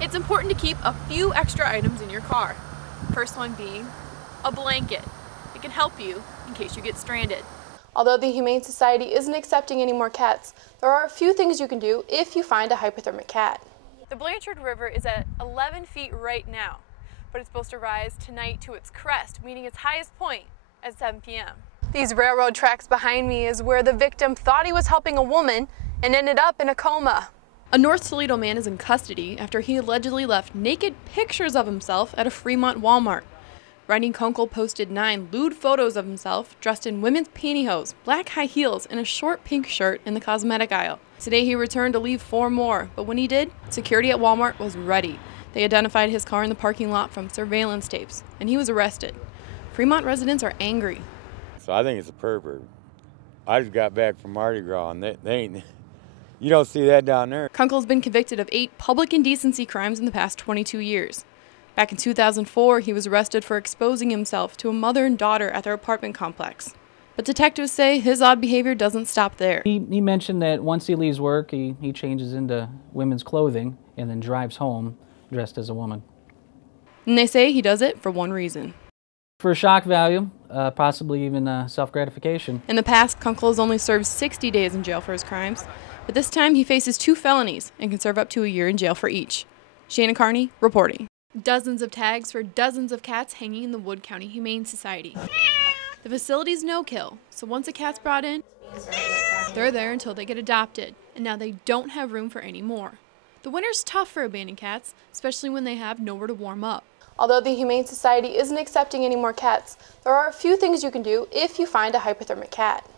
It's important to keep a few extra items in your car. First one being a blanket. It can help you in case you get stranded. Although the Humane Society isn't accepting any more cats, there are a few things you can do if you find a hypothermic cat. The Blanchard River is at 11 feet right now, but it's supposed to rise tonight to its crest, meaning its highest point at 7 p.m. These railroad tracks behind me is where the victim thought he was helping a woman and ended up in a coma. A North Toledo man is in custody after he allegedly left naked pictures of himself at a Fremont Walmart. Riding Kunkel posted 9 lewd photos of himself dressed in women's pantyhose, black high heels, and a short pink shirt in the cosmetic aisle. Today he returned to leave 4 more, but when he did, security at Walmart was ready. They identified his car in the parking lot from surveillance tapes, and he was arrested. Fremont residents are angry. So I think it's a pervert. I just got back from Mardi Gras, and they ain't, you don't see that down there. Kunkel's been convicted of 8 public indecency crimes in the past 22 years. Back in 2004, he was arrested for exposing himself to a mother and daughter at their apartment complex. But detectives say his odd behavior doesn't stop there. He mentioned that once he leaves work, he changes into women's clothing and then drives home dressed as a woman. And they say he does it for one reason. For shock value, possibly even self-gratification. In the past, Kunkel has only served 60 days in jail for his crimes, but this time he faces 2 felonies and can serve up to a year in jail for each. Shannon, Carney, reporting. Dozens of tags for dozens of cats hanging in the Wood County Humane Society. The facility's no-kill, so once a cat's brought in, they're there until they get adopted, and now they don't have room for any more. The winter's tough for abandoned cats, especially when they have nowhere to warm up. Although the Humane Society isn't accepting any more cats, there are a few things you can do if you find a hypothermic cat.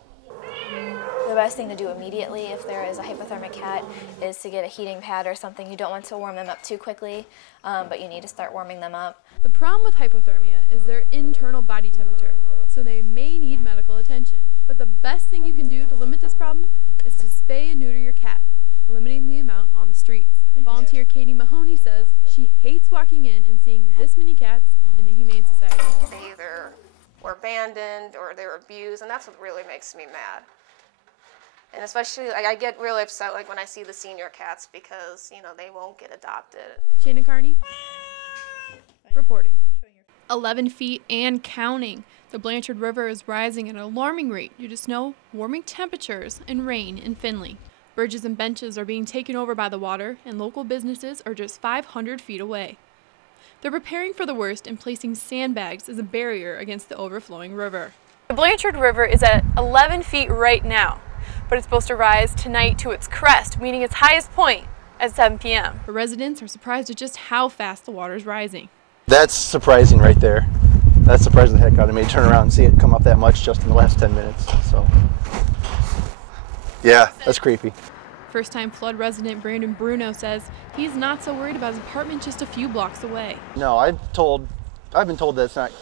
The best thing to do immediately if there is a hypothermic cat is to get a heating pad or something. You don't want to warm them up too quickly, but you need to start warming them up. The problem with hypothermia is their internal body temperature, so they may need medical attention. But the best thing you can do to limit this problem is to spay and neuter your cat, limiting the amount on the streets. Volunteer Katie Mahoney says she hates walking in and seeing this many cats in the Humane Society. They either were abandoned or they were abused, and that's what really makes me mad. And especially, I get really upset when I see the senior cats because, they won't get adopted. Shannon, Carney, reporting. 11 feet and counting. The Blanchard River is rising at an alarming rate due to snow, warming temperatures, and rain in Findlay. Bridges and benches are being taken over by the water, and local businesses are just 500 feet away. They're preparing for the worst and placing sandbags as a barrier against the overflowing river. The Blanchard River is at 11 feet right now, but it's supposed to rise tonight to its crest, meaning its highest point at 7 p.m. The residents are surprised at just how fast the water is rising. That's surprising right there. That surprised the heck out of me to turn around and see it come up that much just in the last 10 minutes. So, yeah, that's creepy. First-time flood resident Brandon Bruno says he's not so worried about his apartment just a few blocks away. No, I've been told that it's not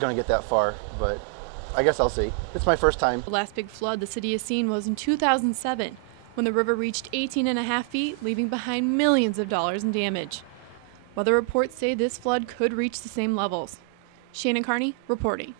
going to get that far, but I guess I'll see. It's my first time. The last big flood the city has seen was in 2007, when the river reached 18.5 feet, leaving behind millions of dollars in damage. Weather reports say this flood could reach the same levels. Shannon Carney reporting.